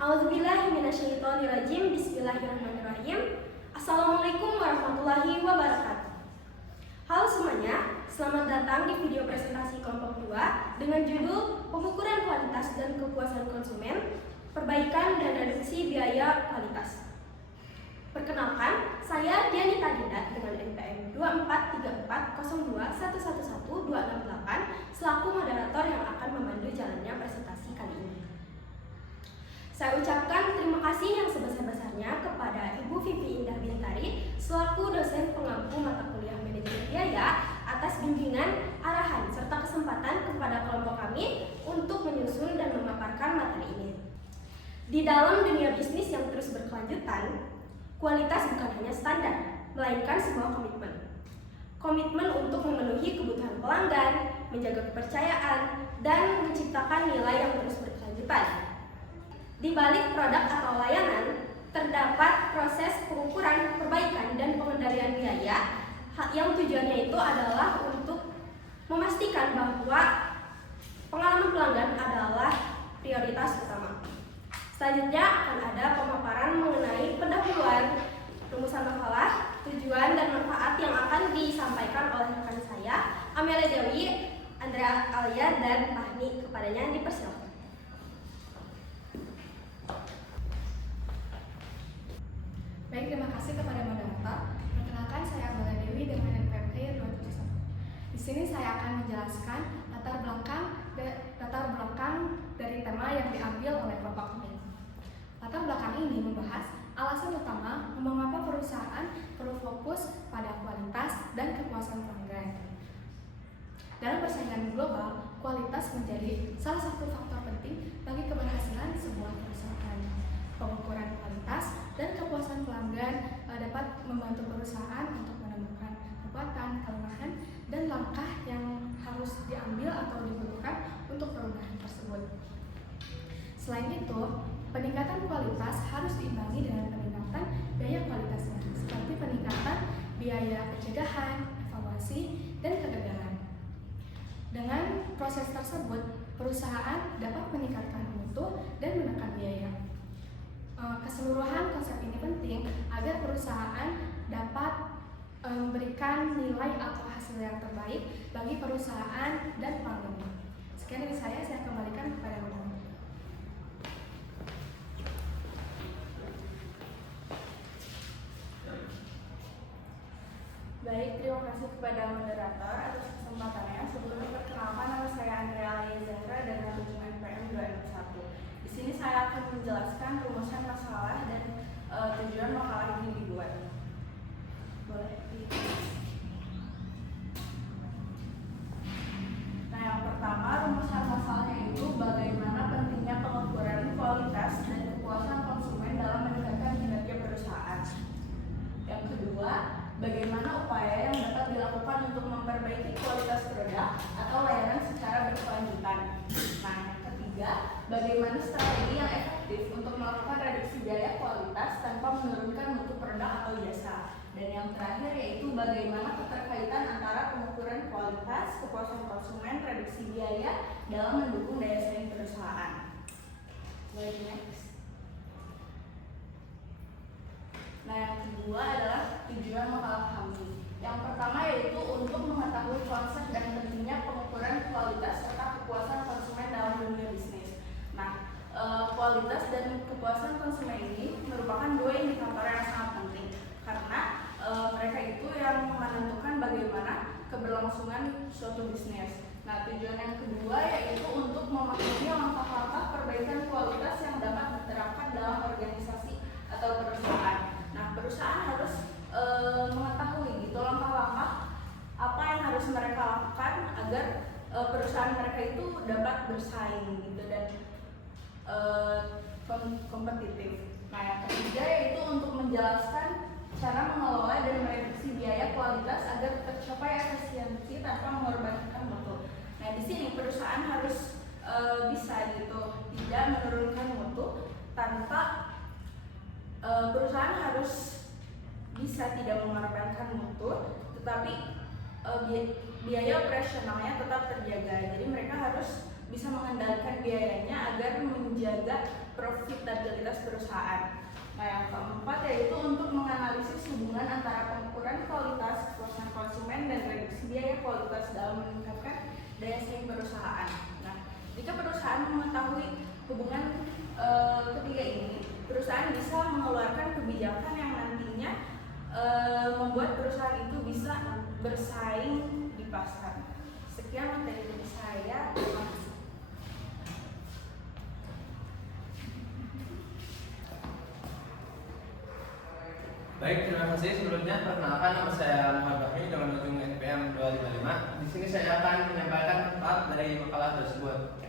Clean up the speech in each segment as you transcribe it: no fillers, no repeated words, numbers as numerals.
A'udzubillahiminasyaitonirrajim. Bismillahirrahmanirrahim. Assalamualaikum warahmatullahi wabarakatuh. Halo semuanya, selamat datang di video presentasi kelompok 2 dengan judul Pengukuran Kualitas dan Kepuasan Konsumen, Perbaikan dan Reduksi Biaya Kualitas. Perkenalkan, saya Dianita Dinda dengan NPM 243402111268 selaku moderator yang akan memandu jalannya presentasi kali ini. Saya ucapkan terima kasih yang sebesar-besarnya kepada Ibu Vivi Indah Bintari selaku dosen pengampu mata kuliah manajemen biaya atas bimbingan, arahan, serta kesempatan kepada kelompok kami untuk menyusun dan memaparkan materi ini. Di dalam dunia bisnis yang terus berkelanjutan, kualitas bukan hanya standar, melainkan sebuah komitmen. Komitmen untuk memenuhi kebutuhan pelanggan, menjaga kepercayaan, dan menciptakan nilai yang terus berkelanjutan. Di balik produk atau layanan, terdapat proses pengukuran, perbaikan, dan pengendalian biaya yang tujuannya itu adalah untuk memastikan bahwa pengalaman pelanggan adalah prioritas utama. Selanjutnya akan ada pemaparan mengenai pendahuluan, rumusan makalah, tujuan, dan manfaat yang akan disampaikan oleh rekan saya, Amelia Dewi, Andrea Alia, dan Fahmi. Kepadanya dipersilakan. Baik, terima kasih kepada moderator. Perkenalkan, saya Amelia Dewi dengan NPM 271. Di sini saya akan menjelaskan latar belakang dari tema yang diambil oleh kelompok ini. Latar belakang ini membahas alasan utama mengapa perusahaan perlu fokus pada kualitas dan kepuasan pelanggan. Dalam persaingan global, kualitas menjadi salah satu faktor penting bagi keberhasilan sebuah perusahaan. Pengukuran kualitas dan kepuasan pelanggan dapat membantu perusahaan untuk menemukan kekuatan, kelemahan, dan langkah yang harus diambil atau dibutuhkan untuk perubahan tersebut. Selain itu, peningkatan kualitas harus diimbangi dengan peningkatan biaya kualitasnya, seperti peningkatan biaya pencegahan, evaluasi, dan kegagalan. Dengan proses tersebut, perusahaan dapat meningkatkan mutu dan menekan biaya. Keseluruhan konsep ini penting agar perusahaan dapat memberikan nilai atau hasil yang terbaik bagi perusahaan dan pelanggannya. Sekian dari saya kembalikan kepada moderator. Baik, terima kasih kepada moderator atas kesempatannya. Sebelumnya perkenalkan, nama saya Andrea Alia Zahra dari Ujung NPM 261. Di sini saya akan menjelaskan rumusan masalah dan tujuan makalah ini dibuat. Boleh Nah, yang pertama, rumusan masalahnya itu bagaimana pentingnya pengukuran kualitas dan kepuasan konsumen dalam meningkatkan kinerja perusahaan. Yang kedua, bagaimana upaya yang dapat dilakukan untuk memperbaiki kualitas produk atau layanan secara berkelanjutan. Nah, yang ketiga, bagaimana strategi yang efektif untuk melakukan reduksi biaya kualitas tanpa menurunkan mutu produk atau jasa. Dan yang terakhir yaitu bagaimana keterkaitan antara pengukuran kualitas, kepuasan konsumen, reduksi biaya dalam mendukung daya saing perusahaan. Next. Nah, yang kedua adalah tujuan makalah kami. Yang pertama yaitu untuk mengetahui konsep dan pentingnya pengukuran kualitas serta kepuasan konsumen dalam dunia bisnis. Nah, kualitas dan kepuasan konsumen ini merupakan dua indikator yang sangat penting karena mereka itu yang menentukan bagaimana keberlangsungan suatu bisnis. Nah, tujuan yang kedua yaitu untuk memahami langkah-langkah perbaikan kualitas yang dapat diterapkan dalam organisasi atau perusahaan. Nah, perusahaan harus mengetahui gitu langkah-langkah apa yang harus mereka lakukan agar perusahaan mereka itu dapat bersaing gitu dan kompetitif. Nah, yang ketiga yaitu untuk menjelaskan cara mengelola dan mereduksi biaya kualitas agar tercapai efisiensi tanpa mengorbankan mutu. Nah, di sini perusahaan harus bisa gitu tidak menurunkan mutu tanpa perusahaan harus bisa tidak mengorbankan mutu, tetapi biaya operasionalnya tetap terjaga. Jadi mereka harus bisa mengendalikan biayanya agar menjaga profitabilitas perusahaan. Nah, yang keempat yaitu untuk menganalisis hubungan antara pengukuran kualitas, kepuasan konsumen, dan reduksi biaya kualitas dalam meningkatkan daya saing perusahaan. Nah, jika perusahaan mengetahui hubungan ketiga ini, perusahaan bisa mengeluarkan kebijakan yang nantinya membuat perusahaan itu bisa bersaing di pasar. Sekian materi dari saya. Terima kasih. Baik, terima kasih. Sebelumnya perkenalkan, nama saya Muhammad Fahmi dengan ujung NPM 255. Di sini saya akan menyampaikan empat dari makalah tersebut.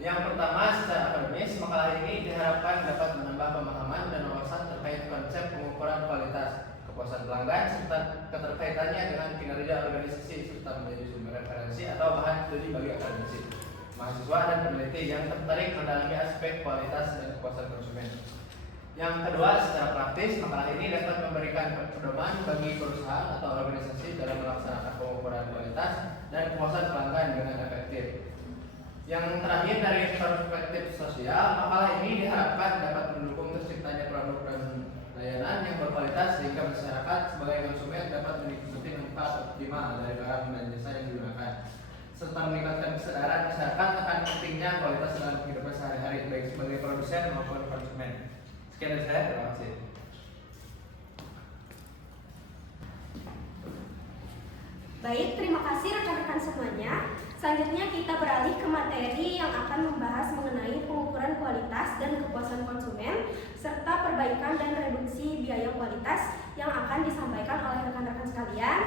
Yang pertama, secara akademis, makalah ini diharapkan dapat menambah pemahaman dan wawasan terkait konsep pengukuran kualitas, kepuasan pelanggan, serta keterkaitannya dengan kinerja organisasi serta menjadi sumber referensi atau bahan studi bagi akademisi, mahasiswa, dan peneliti yang tertarik mendalami aspek kualitas dan kepuasan konsumen. Yang kedua, secara praktis, makalah ini dapat memberikan pedoman bagi perusahaan atau organisasi dalam melaksanakan pengukuran kualitas dan kepuasan pelanggan dengan efektif. Yang terakhir, dari perspektif sosial, makalah ini diharapkan dapat mendukung terciptanya produk dan layanan yang berkualitas sehingga masyarakat sebagai konsumen dapat menikmati manfaat optimal dari barang dan jasa yang digunakan, serta meningkatkan kesadaran masyarakat akan pentingnya kualitas dalam kehidupan sehari-hari baik sebagai produsen maupun konsumen. Sekian dari saya, terima kasih. Baik, terima kasih rekan-rekan semuanya. Selanjutnya kita beralih ke materi yang akan membahas mengenai pengukuran kualitas dan kepuasan konsumen serta perbaikan dan reduksi biaya kualitas yang akan disampaikan oleh rekan-rekan sekalian.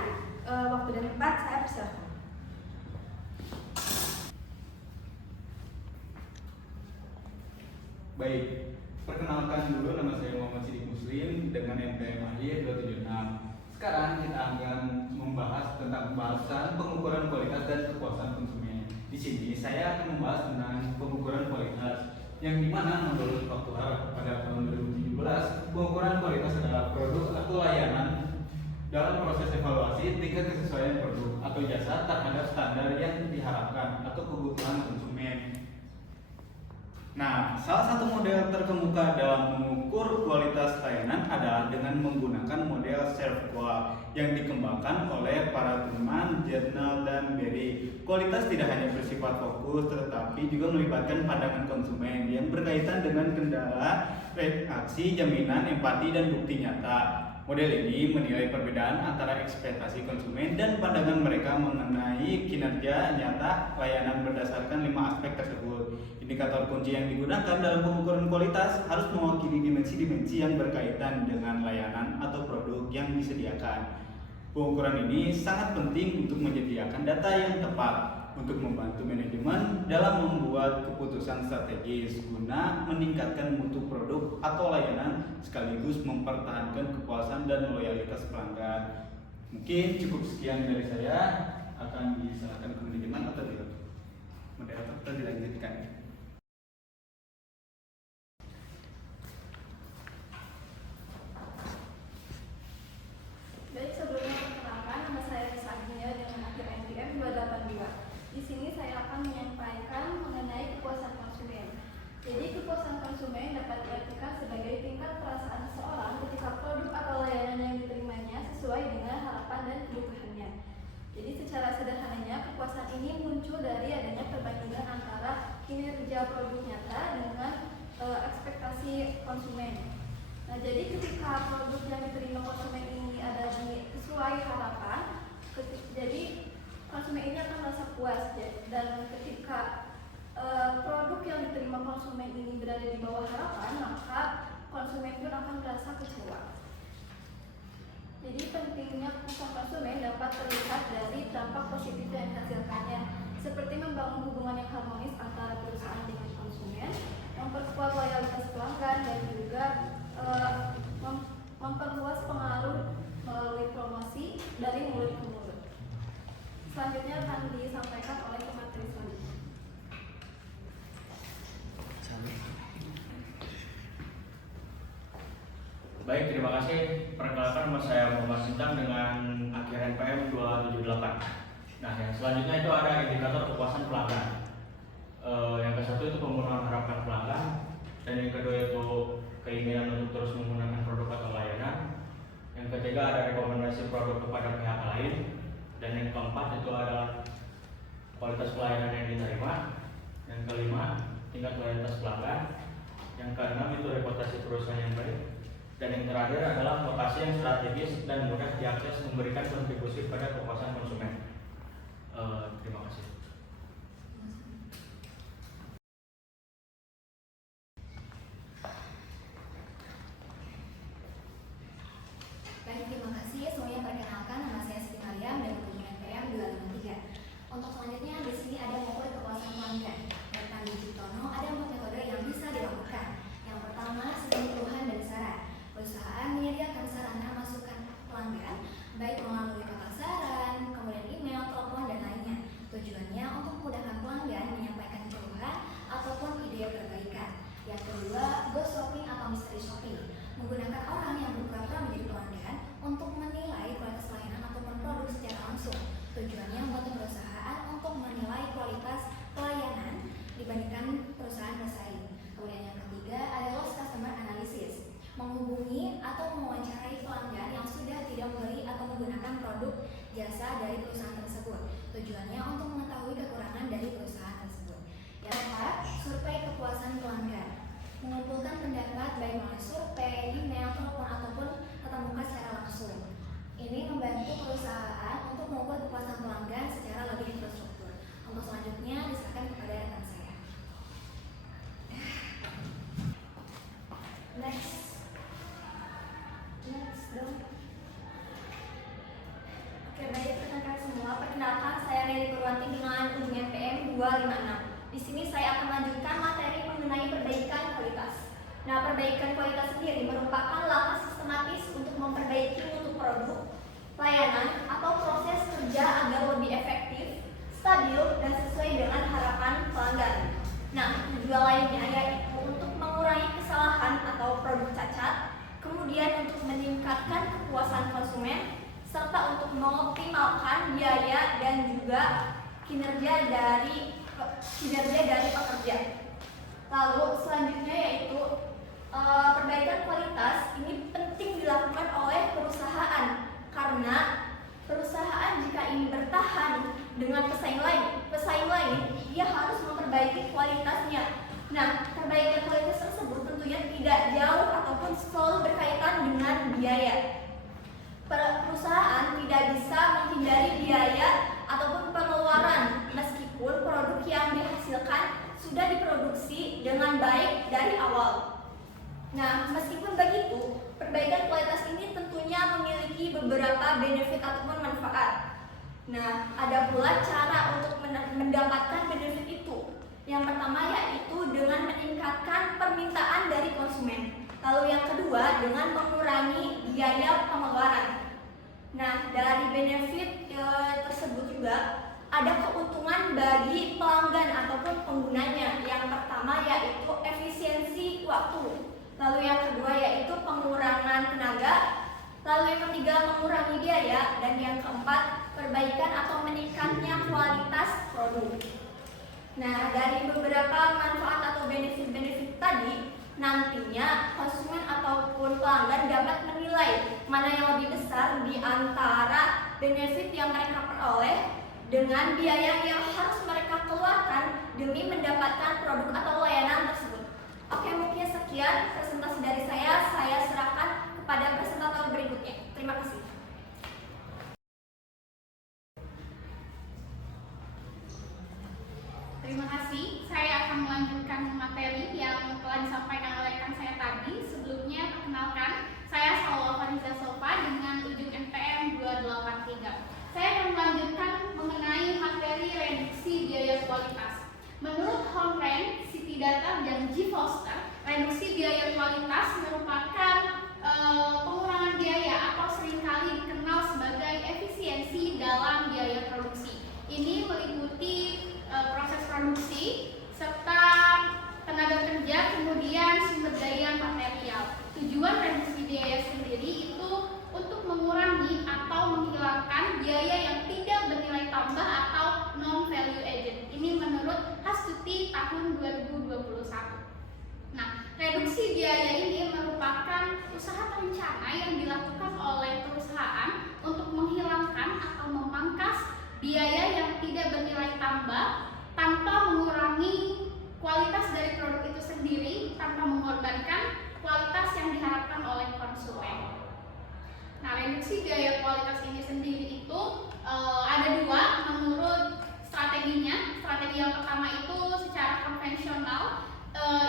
Waktu dan tempat saya persilahkan. Baik, perkenalkan dulu, nama saya Muhammad Sidik Muslim dengan NPM akhir 276. Sekarang kita akan membahas tentang pembahasan pengukuran kualitas dan kepuasan konsumen. Di sini saya akan membahas tentang pengukuran kualitas yang dimana menurut faktual pada tahun 2017, pengukuran kualitas adalah produk atau layanan dalam proses evaluasi tingkat kesesuaian produk atau jasa terhadap standar yang diharapkan atau kebutuhan konsumen. Nah, salah satu model terkemuka dalam mengukur kualitas layanan adalah dengan menggunakan model self-qual yang dikembangkan oleh para teman Jernal dan Berry. Kualitas tidak hanya bersifat fokus, tetapi juga melibatkan pandangan konsumen yang berkaitan dengan kendala, reaksi, jaminan, empati, dan bukti nyata. Model ini menilai perbedaan antara ekspektasi konsumen dan pandangan mereka mengenai kinerja nyata layanan berdasarkan 5 aspek tersebut. Indikator kunci yang digunakan dalam pengukuran kualitas harus mewakili dimensi-dimensi yang berkaitan dengan layanan atau produk yang disediakan. Pengukuran ini sangat penting untuk menyediakan data yang tepat untuk membantu manajemen dalam membuat keputusan strategis guna meningkatkan mutu produk atau layanan sekaligus mempertahankan kepuasan dan loyalitas pelanggan. Mungkin cukup sekian dari saya, akan diserahkan ke manajemen atau moderator atau dilanjutkan. Baik, sebelumnya perkenalkan, nama saya Risa Agnia dengan akhir NPM 282. Di sini saya akan menyampaikan mengenai kepuasan konsumen. Jadi, kepuasan konsumen dapat diartikan sebagai tingkat perasaan seseorang ketika produk atau layanan yang diterimanya sesuai dengan harapan dan kebutuhannya. Jadi, secara sederhananya, kepuasan ini muncul dari adanya perbandingan antara kinerja produk nyata dengan ekspektasi konsumen. Nah, jadi ketika produk yang diterima konsumen ini ada di sesuai harapan, jadi konsumen ini akan merasa puas. Dan ketika produk yang diterima konsumen ini berada di bawah harapan, maka konsumen pun akan merasa kecewa. Jadi pentingnya kepuasan konsumen dapat terlihat dari dampak positif yang dihasilkannya, seperti membangun hubungan yang harmonis antara perusahaan dengan konsumen, memperkuat loyalitas pelanggan, dan juga memperluas pengaruh melalui promosi dari mulut ke mulut. Selanjutnya akan disampaikan oleh pemateri selanjutnya. Baik, terima kasih. Perkenalkan, nama saya Muhammad Sintang dengan akhir NPM 278. Nah, yang selanjutnya itu ada indikator kepuasan pelanggan. Yang ke satu itu pemenuhan harapan pelanggan, dan yang kedua itu keinginan untuk terus menggunakan produk atau layanan. Yang ketiga ada rekomendasi produk kepada pihak lain, dan yang keempat itu adalah kualitas pelayanan yang diterima. Yang kelima tingkat loyalitas pelanggan. Yang keenam itu reputasi perusahaan yang baik. Dan yang terakhir adalah lokasi yang strategis dan mudah diakses, memberikan kontribusi pada kepuasan konsumen. Terima kasih. Baik, terima kasih. Semuanya perkenalkan, nama saya Siti Mariam dari Unit NPM 253. Untuk selanjutnya di sini ada mengukur kepuasan pelanggan. Menurut Pak Digitono ada 4 metode yang bisa dilakukan. Yang pertama, sistem keluhan dan saran. Perusahaan menyediakan sarana masukan pelanggan, baik melalui kotak saran, kemudian email, telepon, dan lainnya. Tujuannya untuk memudahkan pelanggan menyampaikan keluhan ataupun ide perbaikan. Yang kedua, ghost shopping atau mystery shopping. Menggunakan orang yang berpura-pura menjadi pelanggan untuk menilai kualitas pelayanan ataupun produk secara langsung. Tujuannya membantu perusahaan untuk menilai kualitas pelayanan dibandingkan perusahaan bersaing. Kemudian yang ketiga ada lost customer analysis. Menghubungi atau mewawancarai pelanggan yang sudah tidak membeli atau menggunakan produk jasa dari perusahaan tersebut. Tujuannya untuk mengetahui kekurangan dari perusahaan tersebut. Yang keempat, survei kepuasan pelanggan. Mengumpulkan pendapat baik melalui survei, email, telepon, ataupun tatap muka secara langsung. Ini membantu perusahaan untuk mengukur kepuasan pelanggan secara lebih terstruktur. Untuk selanjutnya diserahkan kepada rekan saya. Next dong. Oke, baik rekan-rekan semua, perkenalkan saya Nelly Purwanti dengan ujung NPM 256. Di sini saya akan melanjutkan materi mengenai perbaikan kualitas. Nah, perbaikan kualitas sendiri merupakan langkah sistematis untuk memperbaiki mutu produk, pelayanan, atau proses kerja agar lebih efektif, stabil, dan sesuai dengan harapan pelanggan. Nah, tujuan lainnya yaitu untuk mengurangi kesalahan atau produk cacat, kemudian untuk meningkatkan kepuasan konsumen, serta untuk mengoptimalkan biaya dan juga kinerja dari pekerja. Lalu selanjutnya yaitu perbaikan kualitas ini penting dilakukan oleh perusahaan karena perusahaan jika ingin bertahan dengan pesaing lain, dia harus memperbaiki kualitasnya. Nah, perbaikan kualitas tersebut tentunya tidak jauh ataupun selalu berkaitan dengan biaya. Perusahaan tidak bisa menghindari biaya ataupun pengeluaran meskipun produk yang dihasilkan sudah diproduksi dengan baik dari awal. Nah, meskipun begitu, perbaikan kualitas ini tentunya memiliki beberapa benefit ataupun manfaat. Nah, ada pula cara untuk mendapatkan benefit itu. Yang pertama yaitu dengan meningkatkan permintaan dari konsumen. Lalu yang kedua dengan mengurangi biaya pengeluaran. Nah, dari benefit tersebut juga ada keuntungan bagi pelanggan ataupun penggunanya. Yang pertama yaitu efisiensi waktu. Lalu yang kedua yaitu pengurangan tenaga. Lalu yang ketiga mengurangi biaya. Dan yang keempat perbaikan atau meningkatnya kualitas produk. Nah, dari beberapa manfaat atau benefit-benefit tadi, nantinya konsumen ataupun pelanggan dapat menilai mana yang lebih besar di antara benefit yang mereka peroleh dengan biaya yang harus mereka keluarkan demi mendapatkan produk atau layanan tersebut. Oke, mungkin sekian presentasi dari saya. Saya serahkan kepada presentator berikutnya. Terima kasih. Terima kasih. Saya akan melanjutkan materi yang telah disampaikan oleh rekan saya tadi. Sebelumnya, perkenalkan, saya Salwa Fariza Sofa dengan ujung NPM 283. Saya akan melanjutkan mengenai materi reduksi biaya kualitas. Menurut Hornren, City Data, dan G. Foster, reduksi biaya kualitas merupakan pengurangan biaya atau seringkali dikenal sebagai efisiensi dalam biaya produksi. Ini meliputi proses produksi serta tenaga kerja, kemudian sumber daya material. Tujuan reduksi biaya sendiri itu untuk mengurangi atau menghilangkan biaya yang tidak bernilai tambah atau non value added. Ini menurut Hastuti reduksi biaya ini merupakan usaha terencana yang dilakukan oleh perusahaan untuk menghilangkan atau memangkas biaya yang tidak bernilai tambah tanpa mengurangi kualitas dari produk itu sendiri, tanpa mengorbankan kualitas yang diharapkan oleh konsumen. Nah, reduksi biaya kualitas ini sendiri itu ada dua menurut strateginya. Strategi yang pertama itu secara konvensional,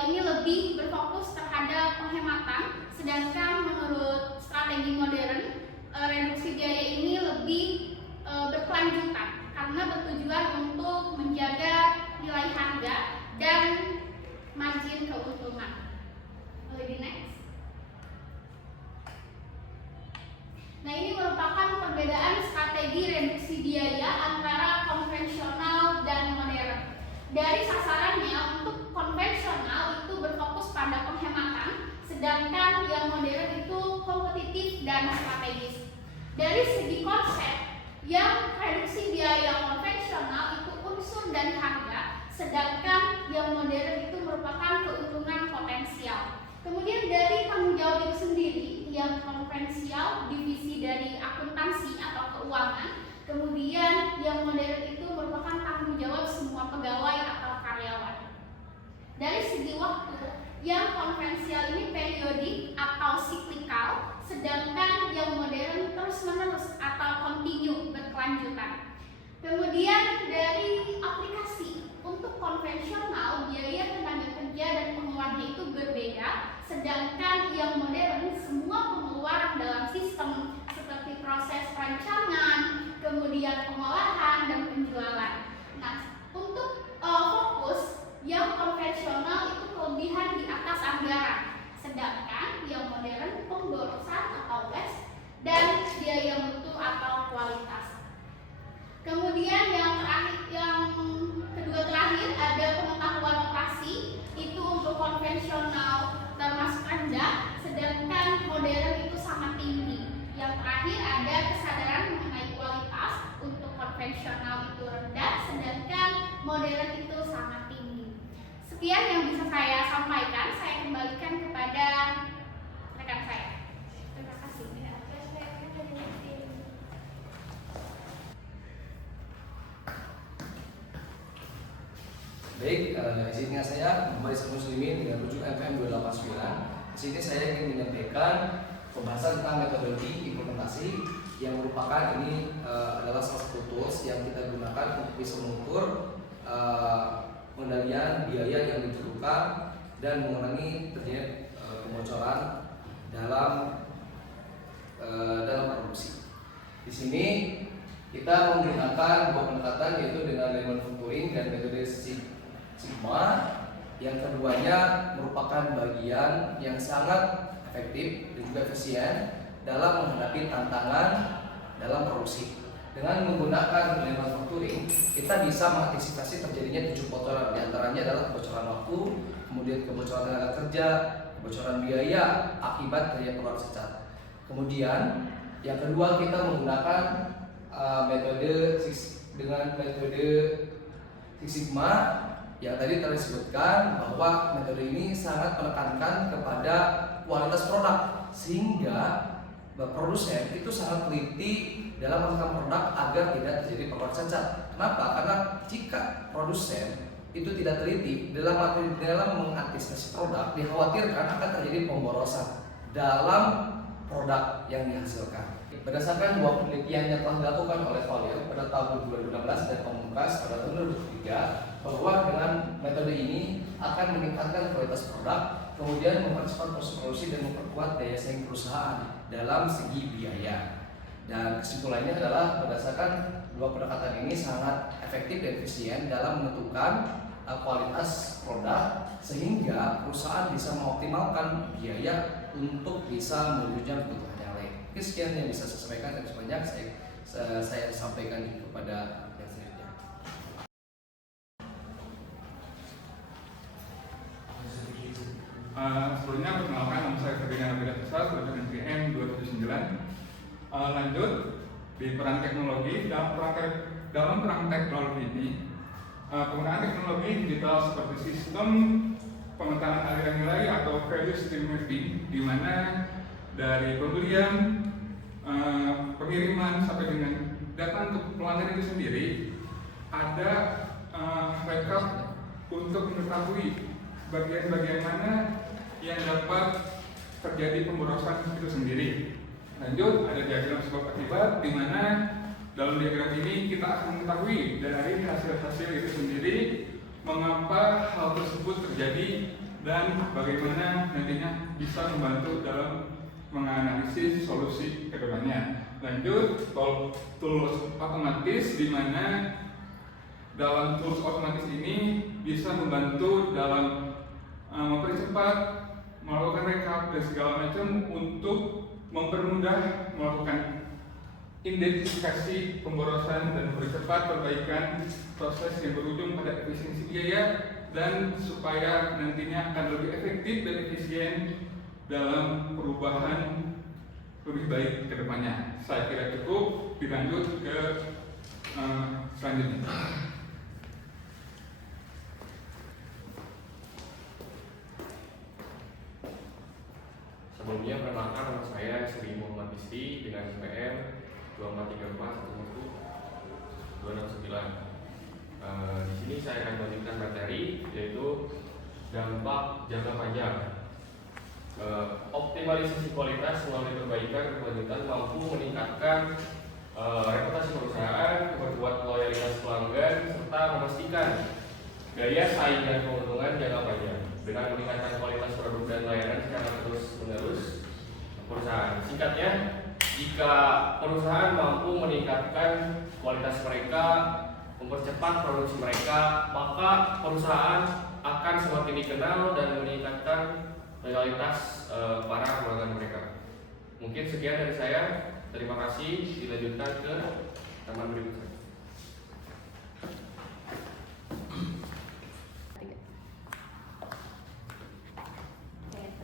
ini lebih berfokus terhadap penghematan, sedangkan menurut strategi modern, reduksi biaya ini lebih berkelanjutan karena bertujuan untuk menjaga nilai harga dan margin keuntungan. Boleh di next. Nah, ini merupakan perbedaan strategi reduksi biaya antara konvensional dan modern. Dari sasarannya, untuk konvensional itu berfokus pada penghematan, sedangkan yang modern itu kompetitif dan strategis. Dari segi konsep, yang reduksi biaya konvensional itu unsur dan harga, sedangkan yang modern itu merupakan keuntungan potensial. Kemudian dari tanggung jawab itu sendiri, yang konvensional divisi dari akuntansi atau keuangan, kemudian yang modern itu merupakan tanggung jawab semua pegawai atau karyawan. Dari segi waktu, yang konvensional ini periodik atau siklikal, sedangkan yang modern terus-menerus atau continue, berkelanjutan. Kemudian dari aplikasi, untuk konvensional biaya tenaga kerja dan pengeluarannya itu berbeda, sedangkan yang modern semua pengeluaran dalam sistem seperti proses perancangan, kemudian pengolahan dan penjualan. Nah, untuk fokus yang konvensional itu kelebihan di atas anggaran, sedangkan yang modern pemborosan atau waste dan biaya mutu atau kualitas. Kemudian yang kedua terakhir ada pengetahuan operasi, itu untuk konvensional termasuk rendah, sedangkan modern itu sangat tinggi. Yang terakhir ada kesadaran mengenai kualitas, untuk konvensional itu rendah, sedangkan modern itu sangat tinggi. Sekian yang bisa saya sampaikan, saya kembalikan kepada rekan saya. Terima kasih. Baik, izinnya saya Muhammad Islam Muslimin dengan rujuk NPM 289. Di sini saya ingin menyampaikan pembahasan tentang metodologi implementasi yang merupakan ini adalah salah satu tools yang kita gunakan untuk bisa mengukur pengendalian biaya yang diperlukan dan mengurangi terjadinya kebocoran dalam produksi. Di sini kita menggunakan dua pendekatan, yaitu dengan lean manufacturing dan metode Sigma. Yang keduanya merupakan bagian yang sangat efektif dan juga efisien dalam menghadapi tantangan dalam produksi. Dengan menggunakan lean manufacturing, kita bisa mengantisipasi terjadinya 7 kebocoran. Di antaranya adalah kebocoran waktu, kemudian kebocoran tenaga kerja, kebocoran biaya akibat terjadinya pengeluaran cacat. Kemudian yang kedua, kita menggunakan metode Six Sigma yang tadi disebutkan, bahwa metode ini sangat menekankan kepada kualitas produk, sehingga produsen itu sangat teliti dalam menghasilkan produk agar tidak terjadi pengeluaran cacat. Kenapa? Karena jika produsen itu tidak teliti dalam mengantisipasi produk, dikhawatirkan akan terjadi pemborosan dalam produk yang dihasilkan. Berdasarkan dua penelitian yang telah dilakukan oleh Collier pada tahun 2016 dan Pamungkas pada tahun 2003, bahwa dengan metode ini akan meningkatkan kualitas produk, kemudian mempercepat proses produksi dan memperkuat daya saing perusahaan dalam segi biaya. Dan kesimpulannya adalah berdasarkan dua pendekatan ini sangat efektif dan efisien dalam menentukan kualitas produk, sehingga perusahaan bisa mengoptimalkan biaya untuk bisa mewujudkan kebutuhan yang lain. Sekian yang bisa saya sampaikan, dan sebanyak saya sampaikan kepada yang selanjutnya. Sebelumnya perkenalkan, nama saya Ferdinand Abidal Sesal, lulusan NPM 279. Lanjut di peran teknologi. Dalam peran teknologi ini, penggunaan teknologi digital seperti sistem pemetaran aliran nilai atau value stream mapping, di mana dari pembelian, pengiriman sampai dengan datang ke pelanggan itu sendiri ada rekap untuk mengetahui bagian-bagian mana yang dapat terjadi pemborosan itu sendiri. Lanjut, ada diagram sebab akibat, di mana dalam diagram ini kita akan mengetahui dari hasil-hasil itu sendiri mengapa hal tersebut terjadi dan bagaimana nantinya bisa membantu dalam menganalisis solusi ke depannya. Lanjut, tools otomatis, di mana dalam tools otomatis ini bisa membantu dalam mempercepat, melakukan rekap dan segala macam untuk mempermudah melakukan identifikasi pemborosan dan mempercepat perbaikan proses yang berujung pada efisiensi biaya dan supaya nantinya akan lebih efektif dan efisien dalam perubahan lebih baik ke depannya. Saya kira cukup, dilanjut ke selanjutnya. Sebelumnya perkenalkan, nama saya Sri Muhammad Bisri dengan NPM 24341129. Di sini saya akan melanjutkan materi yaitu dampak jangka panjang. Optimalisasi kualitas melalui perbaikan berkelanjutan mampu meningkatkan reputasi perusahaan, memperkuat loyalitas pelanggan, serta memastikan daya saing dan keuntungan jangka panjang dengan meningkatkan kualitas produk dan layanan secara terus-menerus perusahaan. Singkatnya, jika perusahaan mampu meningkatkan kualitas mereka, mempercepat produksi mereka, maka perusahaan akan semakin dikenal dan meningkatkan loyalitas para pelanggan mereka. Mungkin sekian dari saya. Terima kasih. Dilanjutkan ke teman berikutnya.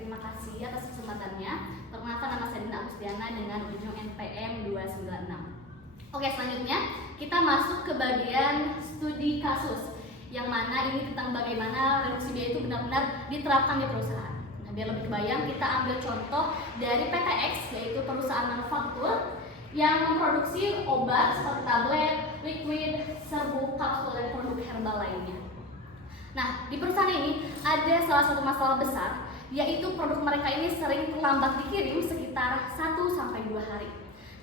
Terima kasih atas kesempatannya. Perkenalkan, nama saya Dina Agustiana dengan ujung NPM 296. Oke, selanjutnya kita masuk ke bagian studi kasus, yang mana ini tentang bagaimana reduksi biaya itu benar-benar diterapkan di perusahaan. Nah, biar lebih kebayang, kita ambil contoh dari PTX, yaitu perusahaan manufaktur yang memproduksi obat seperti tablet, liquid, serbuk, kapsul, dan produk herbal lainnya. Nah, di perusahaan ini ada salah satu masalah besar, yaitu produk mereka ini sering terlambat dikirim sekitar 1-2 hari.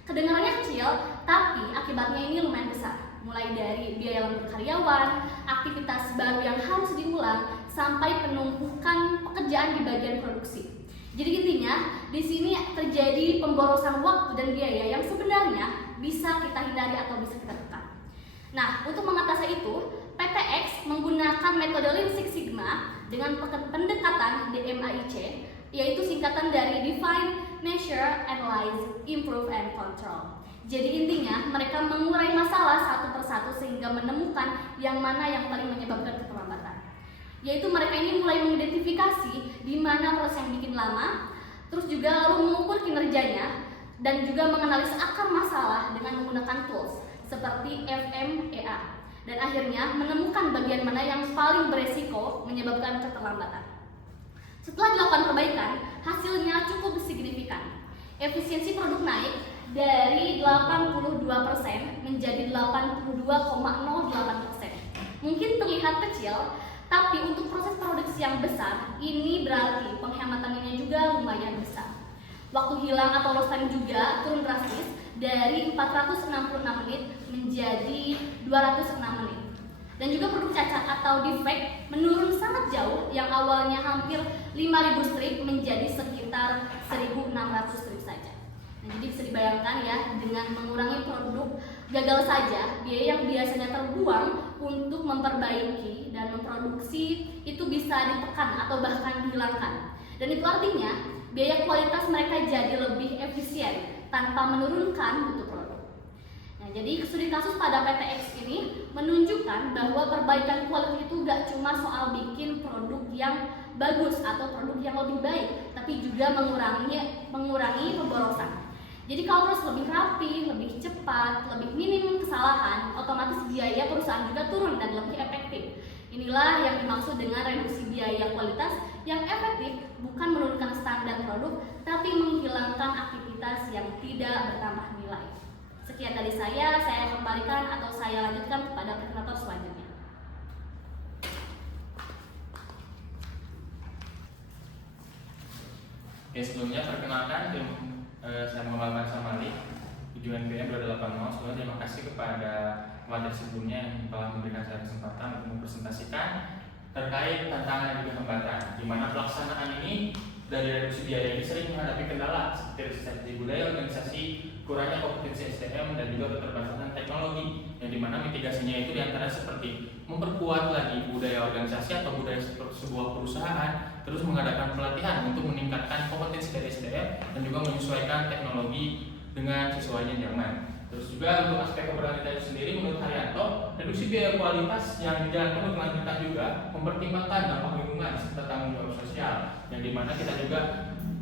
Kedengarannya kecil, tapi akibatnya ini lumayan besar. Mulai dari biaya lembur karyawan, aktivitas baru yang harus diulang, sampai penumpukan pekerjaan di bagian produksi. Jadi intinya, di sini terjadi pemborosan waktu dan biaya yang sebenarnya bisa kita hindari atau bisa kita tekan. Nah, untuk mengatasi itu, PTX menggunakan metode Lean Six Sigma dengan pendekatan DMAIC, yaitu singkatan dari Define, Measure, Analyze, Improve, and Control. Jadi intinya, mereka mengurai masalah satu persatu sehingga menemukan yang mana yang paling menyebabkan keterlambatan. Yaitu mereka ini mulai mengidentifikasi di mana proses yang bikin lama, terus juga lalu mengukur kinerjanya, dan juga menganalisa akar masalah dengan menggunakan tools seperti FMEA. Dan akhirnya menemukan bagian mana yang paling beresiko menyebabkan keterlambatan. Setelah dilakukan perbaikan, hasilnya cukup signifikan. Efisiensi produk naik dari 82% menjadi 82,08%. Mungkin terlihat kecil, tapi untuk proses produksi yang besar, ini berarti penghematannya juga lumayan besar. Waktu hilang atau lost time juga turun drastis dari 466 menit menjadi 206 menit. Dan juga produk cacat atau defect menurun sangat jauh, yang awalnya hampir 5.000 strip menjadi sekitar 1.600 strip saja. Nah, jadi bisa dibayangkan ya, dengan mengurangi produk gagal saja, biaya yang biasanya terbuang untuk memperbaiki dan memproduksi itu bisa ditekan atau bahkan dihilangkan. Dan itu artinya biaya kualitas mereka jadi lebih efisien tanpa menurunkan mutu produk. Nah, jadi studi kasus pada PTX ini menunjukkan bahwa perbaikan kualitas itu gak cuma soal bikin produk yang bagus atau produk yang lebih baik, tapi juga mengurangi pemborosan. Jadi kalau proses lebih rapi, lebih cepat, lebih minim kesalahan, otomatis biaya perusahaan juga turun dan lebih efektif. Inilah yang dimaksud dengan reduksi biaya kualitas yang efektif, bukan produk, tapi menghilangkan aktivitas yang tidak bertambah nilai. Sekian dari saya kembalikan atau saya lanjutkan kepada presentator selanjutnya. Oke, sebelumnya perkenalkan saya Muhammad Samali, tujuan NPM 280. Sebelumnya terima kasih kepada pemateri sebelumnya yang telah memberikan saya kesempatan untuk mempresentasikan terkait tantangan dan juga hambatan, di mana pelaksanaan ini dari reduksi biaya ini sering menghadapi kendala seperti resistensi budaya organisasi, kurangnya kompetensi SDM, dan juga keterbatasan teknologi, yang dimana mitigasinya itu diantara seperti memperkuat lagi budaya organisasi atau budaya sebuah perusahaan, terus mengadakan pelatihan untuk meningkatkan kompetensi dari SDM dan juga menyesuaikan teknologi dengan sesuainya zaman. Terus juga untuk aspek keberlanjutan sendiri, menurut Haryanto, reduksi biaya kualitas yang dijalankan berkelanjutan juga mempertimbangkan dampak lingkungan serta tanggung jawab sosial, yang dimana kita juga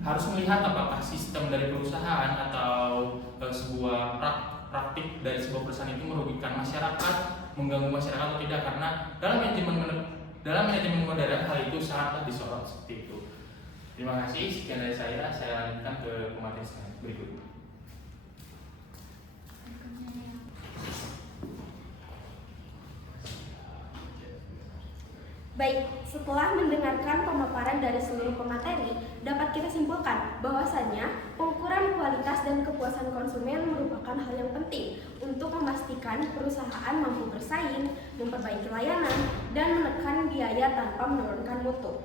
harus melihat apakah sistem dari perusahaan atau sebuah praktik dari sebuah perusahaan itu merugikan masyarakat, mengganggu masyarakat atau tidak, karena dalam manajemen modern hal itu sangat disorot seperti itu. Terima kasih, sekian dari saya lanjutkan ke pemateri berikutnya. Baik, setelah mendengarkan pemaparan dari seluruh pemateri, dapat kita simpulkan bahwasannya pengukuran kualitas dan kepuasan konsumen merupakan hal yang penting untuk memastikan perusahaan mampu bersaing, memperbaiki layanan, dan menekan biaya tanpa menurunkan mutu.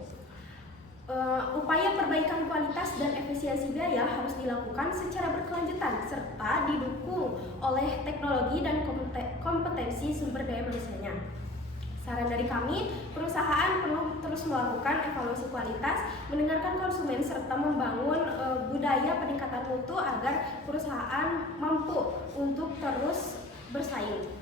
Upaya perbaikan kualitas dan efisiensi biaya harus dilakukan secara berkelanjutan serta didukung oleh teknologi dan kompetensi sumber daya manusianya. Saran dari kami, perusahaan perlu terus melakukan evaluasi kualitas, mendengarkan konsumen, serta membangun budaya peningkatan mutu agar perusahaan mampu untuk terus bersaing.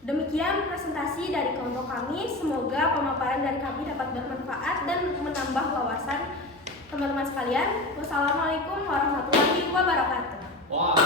Demikian presentasi dari kelompok kami. Semoga pemaparan dari kami dapat bermanfaat dan menambah wawasan teman-teman sekalian. Wassalamualaikum warahmatullahi wabarakatuh. Wah.